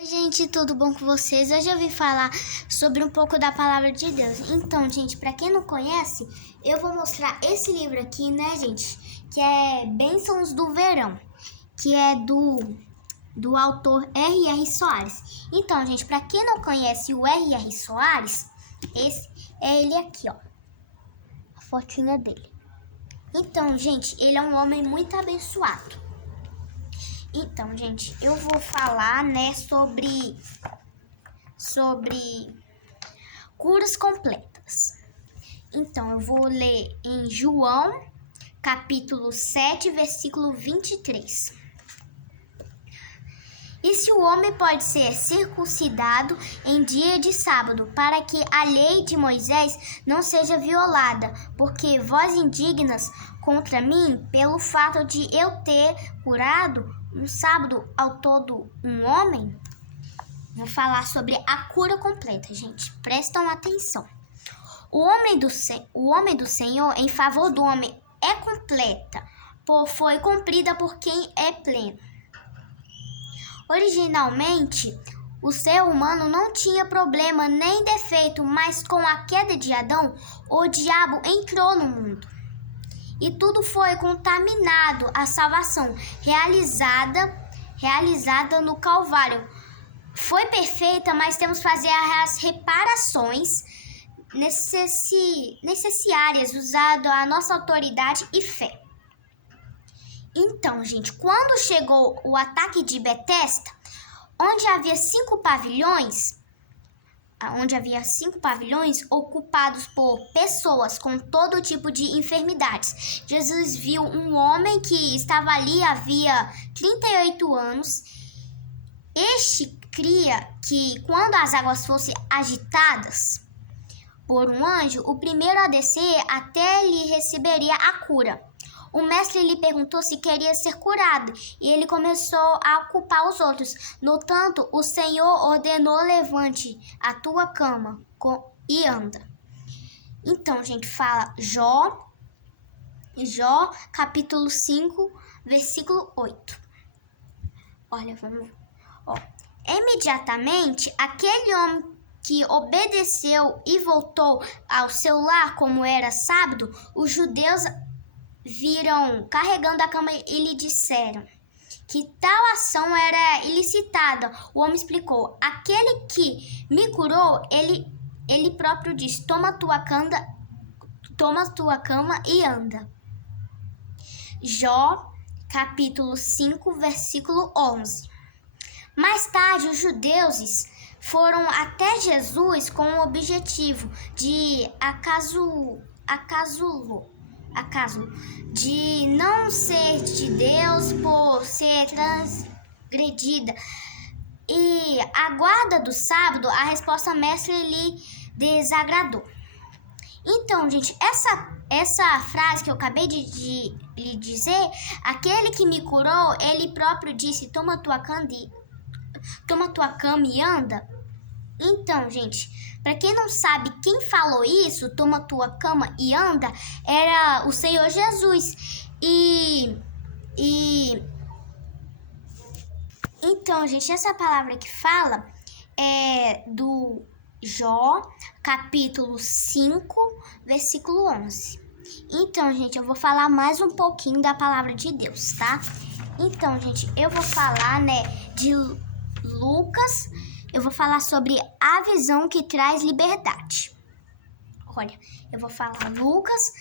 Oi, gente, tudo bom com vocês? Hoje eu vim falar sobre um pouco da palavra de Deus. Então, gente, para quem não conhece, eu vou mostrar esse livro aqui, né, gente? Que é Bênçãos do Verão, que é do autor R.R. Soares. Então, gente, para quem não conhece o R.R. Soares, esse é ele aqui, ó. A fotinha dele. Então, gente, ele é um homem muito abençoado. Então, gente, eu vou falar, né, sobre curas completas. Então, eu vou ler em João, capítulo 7, versículo 23. E se o homem pode ser circuncidado em dia de sábado, para que a lei de Moisés não seja violada, porque vós indignas contra mim pelo fato de eu ter curado no sábado ao todo um homem? Vou falar sobre a cura completa, gente. Prestam atenção. O homem do Senhor em favor do homem é completa, foi cumprida por quem é pleno. Originalmente, o ser humano não tinha problema nem defeito, mas com a queda de Adão, o diabo entrou no mundo. E tudo foi contaminado. A salvação realizada no Calvário foi perfeita, mas temos que fazer as reparações necessárias, usando a nossa autoridade e fé. Então, gente, quando chegou o ataque de Betesda, onde havia 5 pavilhões ocupados por pessoas com todo tipo de enfermidades, Jesus viu um homem que estava ali havia 38 anos. Este cria que, quando as águas fossem agitadas por um anjo, o primeiro a descer até lhe receberia a cura. O mestre lhe perguntou se queria ser curado, e ele começou a culpar os outros. No tanto, o Senhor ordenou: levante a tua cama e anda. Então, gente, fala Jó capítulo 5, versículo 8. Olha, vamos. Imediatamente, aquele homem que obedeceu e voltou ao seu lar como era sábado, os judeus viram carregando a cama e lhe disseram que tal ação era ilicitada. O homem explicou: aquele que me curou, ele próprio disse: toma tua cama e anda. Jó, capítulo 5, versículo 11. Mais tarde, os judeus foram até Jesus com o objetivo de de não ser de Deus por ser transgredida. E a guarda do sábado, a resposta mestre lhe desagradou. Então, gente, essa frase que eu acabei de lhe dizer, aquele que me curou, ele próprio disse: toma tua cama e anda. Então, gente, para quem não sabe quem falou isso, toma tua cama e anda, era o Senhor Jesus. Então, gente, essa palavra que fala é do Jó, capítulo 5, versículo 11. Então, gente, eu vou falar mais um pouquinho da palavra de Deus, tá? Então, gente, eu vou falar, né, de Lucas. Eu vou falar sobre a visão que traz liberdade. Olha, eu vou falar Lucas,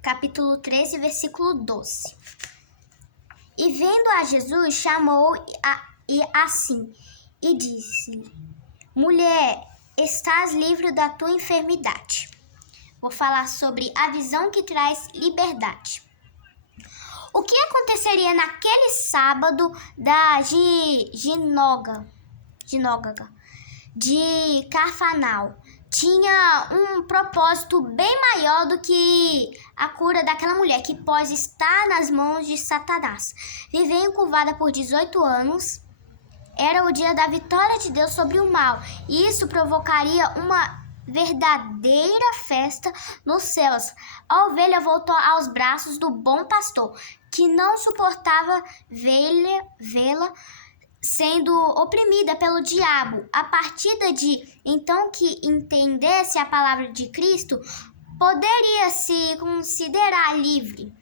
capítulo 13, versículo 12. E vendo a Jesus, chamou assim e disse: mulher, estás livre da tua enfermidade. Vou falar sobre a visão que traz liberdade. O que aconteceria naquele sábado da ginógaga de Cafarnaum tinha um propósito bem maior do que a cura daquela mulher que pode estar nas mãos de Satanás. Viveu encurvada por 18 anos. Era o dia da vitória de Deus sobre o mal, e isso provocaria uma verdadeira festa nos céus. A ovelha voltou aos braços do bom pastor, que não suportava vê-la sendo oprimida pelo diabo. A partir de então que entendesse a palavra de Cristo, poderia se considerar livre.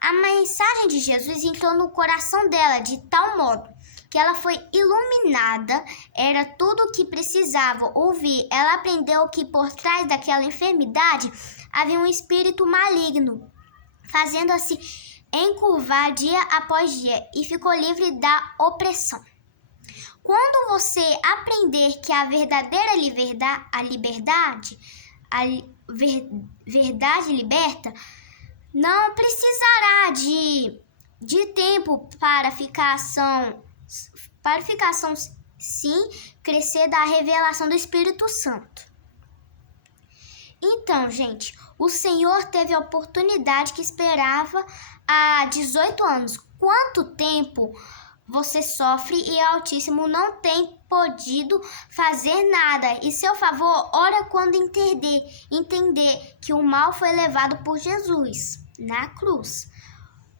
A mensagem de Jesus entrou no coração dela de tal modo que ela foi iluminada, era tudo o que precisava ouvir. Ela aprendeu que por trás daquela enfermidade havia um espírito maligno, fazendo-se encurvar dia após dia, e ficou livre da opressão. Quando você aprender que a verdadeira verdade liberta, não precisará de tempo para ficação sim crescer da revelação do Espírito Santo. Então, gente, o Senhor teve a oportunidade que esperava há 18 anos. Quanto tempo você sofre e o Altíssimo não tem podido fazer nada? E seu favor, ora quando entender que o mal foi levado por Jesus na cruz,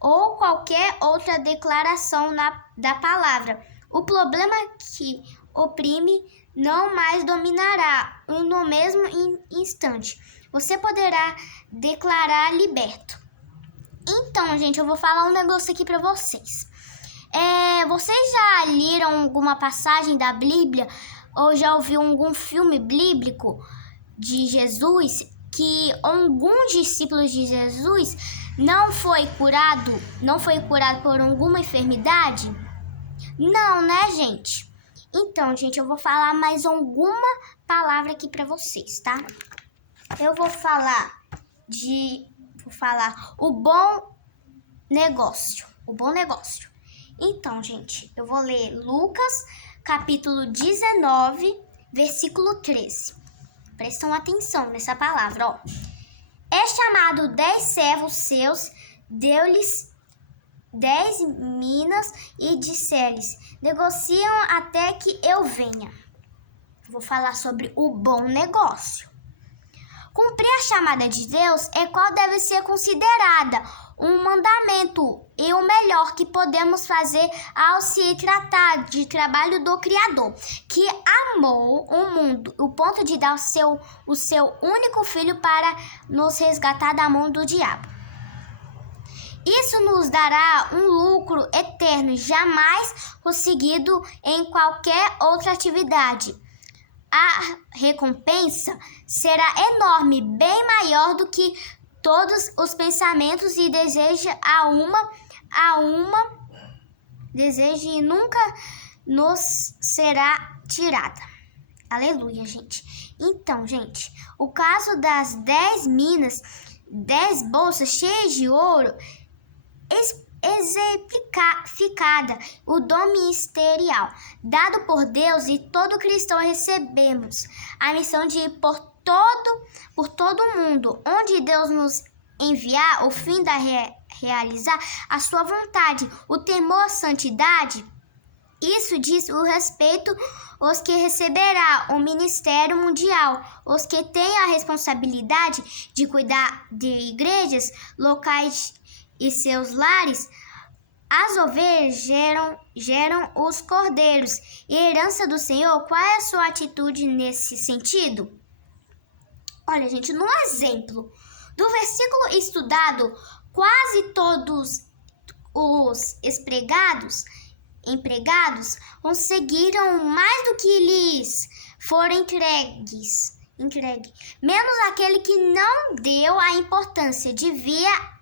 ou qualquer outra declaração da palavra. O problema que oprime não mais dominará no mesmo instante. Você poderá declarar liberto. Então, gente, eu vou falar um negócio aqui para vocês. Vocês já leram alguma passagem da Bíblia ou já ouviu algum filme bíblico de Jesus que algum discípulo de Jesus não foi curado por alguma enfermidade? Não, né, gente? Então, gente, eu vou falar mais alguma palavra aqui para vocês, tá? Eu vou falar o bom negócio. O bom negócio. Então, gente, eu vou ler Lucas, capítulo 19, versículo 13. Prestam atenção nessa palavra, ó. É chamado 10 servos seus, deu-lhes 10 minas e disse-lhes: negociam até que eu venha. Vou falar sobre o bom negócio. Cumprir a chamada de Deus é qual deve ser considerada um mandamento e o melhor que podemos fazer ao se tratar de trabalho do Criador, que amou o mundo, o ponto de dar o seu único filho para nos resgatar da mão do diabo. Isso nos dará um lucro eterno, jamais conseguido em qualquer outra atividade. A recompensa será enorme, bem maior do que todos os pensamentos e desejos desejo e nunca nos será tirada. Aleluia, gente. Então, gente, o caso das 10 minas, 10 bolsas cheias de ouro, exemplificada o dom ministerial dado por Deus, e todo cristão recebemos a missão de ir por todo o mundo onde Deus nos enviar, o fim da realizar a sua vontade, o temor à santidade. Isso diz o respeito aos que receberá o ministério mundial, os que têm a responsabilidade de cuidar de igrejas locais e seus lares. As ovelhas geram os cordeiros e a herança do Senhor. Qual é a sua atitude nesse sentido? Olha, gente, no exemplo do versículo estudado, quase todos os empregados conseguiram mais do que lhes foram entregue, menos aquele que não deu a importância devia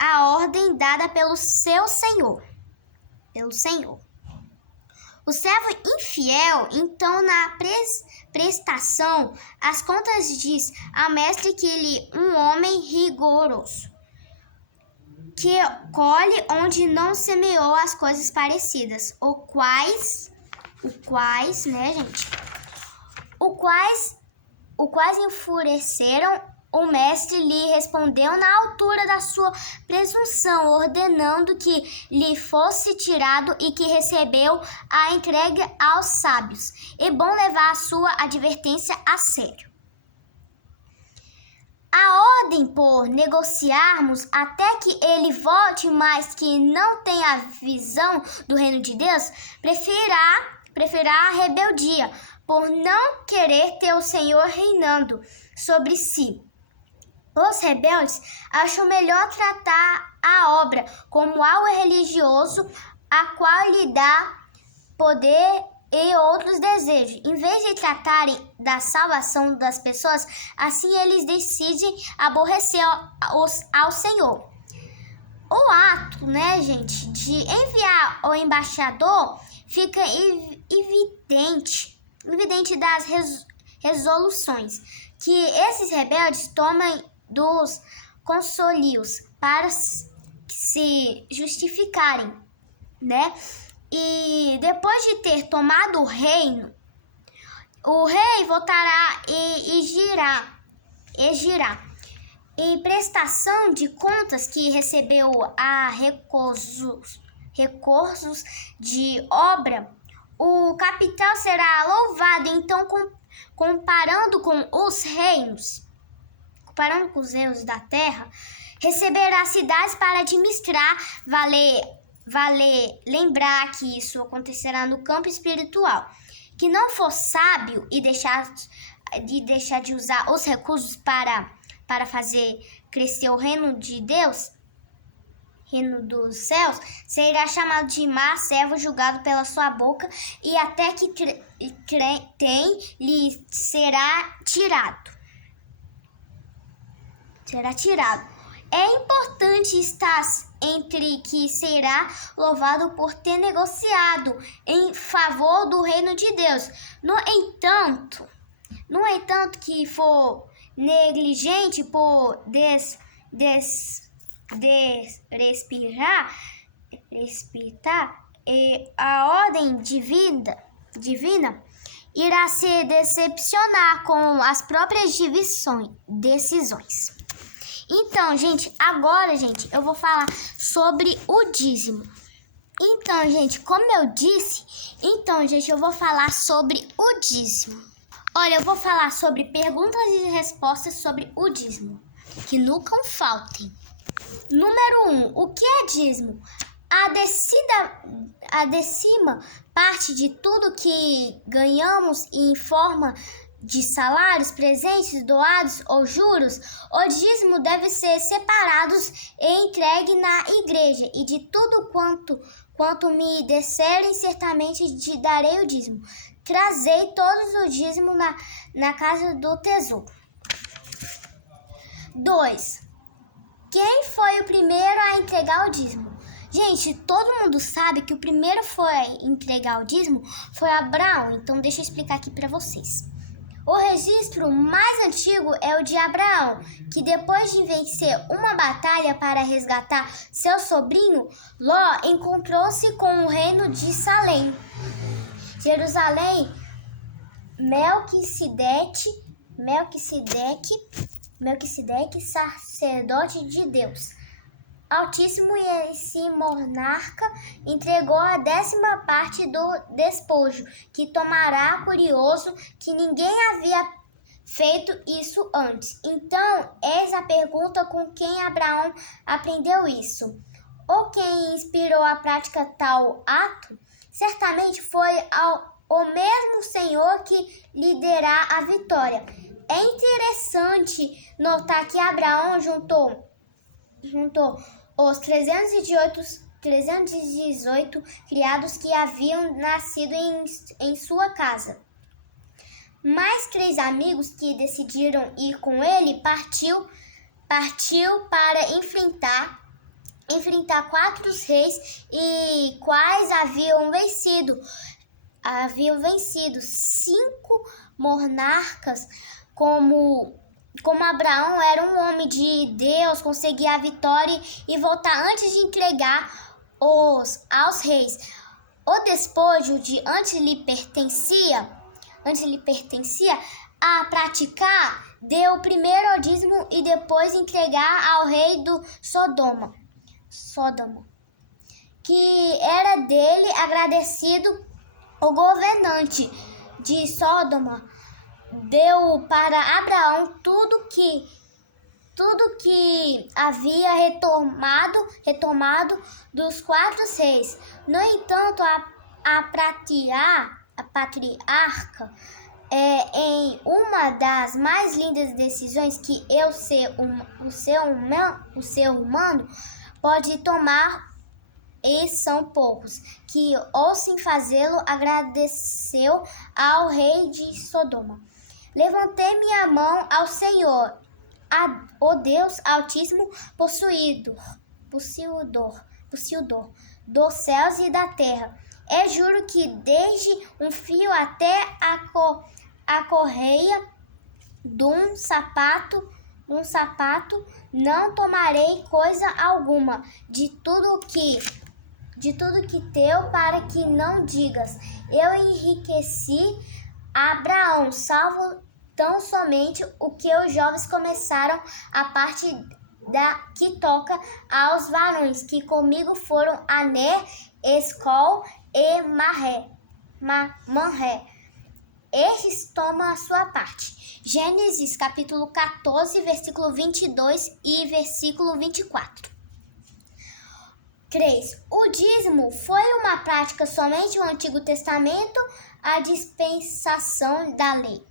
a ordem dada pelo seu Senhor. O servo infiel, então, na prestação, as contas diz ao mestre que ele um homem rigoroso, que colhe onde não semeou as coisas parecidas, o quais, né, gente? O quais enfureceram. O mestre lhe respondeu na altura da sua presunção, ordenando que lhe fosse tirado e que recebeu a entregue aos sábios. É bom levar a sua advertência a sério. A ordem por negociarmos até que ele volte, mas que não tem a visão do reino de Deus, preferirá a rebeldia, por não querer ter o Senhor reinando sobre si. Os rebeldes acham melhor tratar a obra como algo religioso, a qual lhe dá poder e outros desejos. Em vez de tratarem da salvação das pessoas, assim eles decidem aborrecer ao Senhor. O ato, gente, de enviar o embaixador fica evidente das resoluções que esses rebeldes tomam dos consolios para se justificarem, E depois de ter tomado o reino, o rei voltará e girá. Em prestação de contas que recebeu a recursos de obra, o capital será louvado. Então, comparando com os reinos da terra, receberá cidades para administrar. Vale lembrar que isso acontecerá no campo espiritual. Que não for sábio e deixar de usar os recursos para fazer crescer o reino de Deus, reino dos céus, será chamado de má servo, julgado pela sua boca, e até que lhe será tirado. É importante estar entre que será louvado por ter negociado em favor do reino de Deus. No entanto, que for negligente por respeitar e a ordem divina irá se decepcionar com as próprias decisões. Então, agora, eu vou falar sobre o dízimo. Então, como eu disse, eu vou falar sobre o dízimo. Olha, eu vou falar sobre perguntas e respostas sobre o dízimo, que nunca faltem. Número 1. O que é dízimo? A décima parte de tudo que ganhamos em forma de salários, presentes, doados ou juros. O dízimo deve ser separado e entregue na igreja, e de tudo quanto me disserem, certamente te darei o dízimo. Trazei todos o dízimo na casa do tesouro. 2. Quem foi o primeiro a entregar o dízimo? Todo mundo sabe que o primeiro foi entregar o dízimo foi Abraão. Então, deixa eu explicar aqui para vocês. O registro mais antigo é o de Abraão, que depois de vencer uma batalha para resgatar seu sobrinho, Ló encontrou-se com o reino de Salém, Jerusalém. Melquisedeque, sacerdote de Deus Altíssimo, e esse monarca entregou a 10ª parte do despojo, que tomará. Curioso que ninguém havia feito isso antes. Então, eis a pergunta: com quem Abraão aprendeu isso? Ou quem inspirou a prática tal ato? Certamente foi o mesmo Senhor que lhe dará a vitória. É interessante notar que Abraão juntou os 318 criados que haviam nascido em sua casa. Mais 3 amigos que decidiram ir com ele partiu para enfrentar 4 reis, e quais haviam vencido 5 monarcas. Como Abraão era um homem de Deus, conseguia a vitória e voltar antes de entregar aos reis. O despojo de antes lhe pertencia a praticar, deu primeiro o dízimo e depois entregar ao rei do Sodoma, que era dele agradecido. O governante de Sodoma deu para Abraão tudo que tudo que havia retomado dos 4 reis. No entanto, a patriarca, em uma das mais lindas decisões que o ser humano pode tomar, e são poucos que ousem fazê-lo, agradeceu ao rei de Sodoma: levantei minha mão ao Senhor, o Deus Altíssimo, possuidor dos céus e da terra. Juro que desde um fio até a correia de um sapato não tomarei coisa alguma de tudo que teu, para que não digas: eu enriqueci Abraão, salvo tão somente o que os jovens começaram, a parte que toca aos varões que comigo foram Aner, Escol e Manré. Estes tomam a sua parte. Gênesis capítulo 14, versículo 22 e versículo 24. 3. O dízimo foi uma prática somente no Antigo Testamento, a dispensação da lei.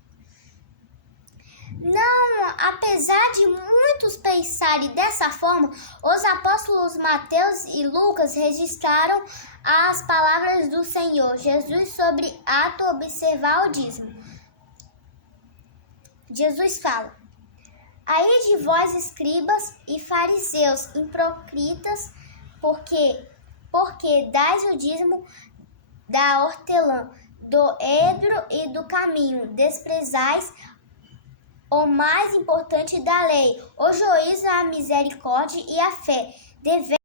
Não, apesar de muitos pensarem dessa forma, os apóstolos Mateus e Lucas registraram as palavras do Senhor Jesus sobre ato observar o dízimo. Jesus fala: ai de vós, escribas e fariseus, hipócritas, porque dais o dízimo da hortelã, do edro e do caminho, desprezais o mais importante da lei, o juízo, a misericórdia e a fé. Deveis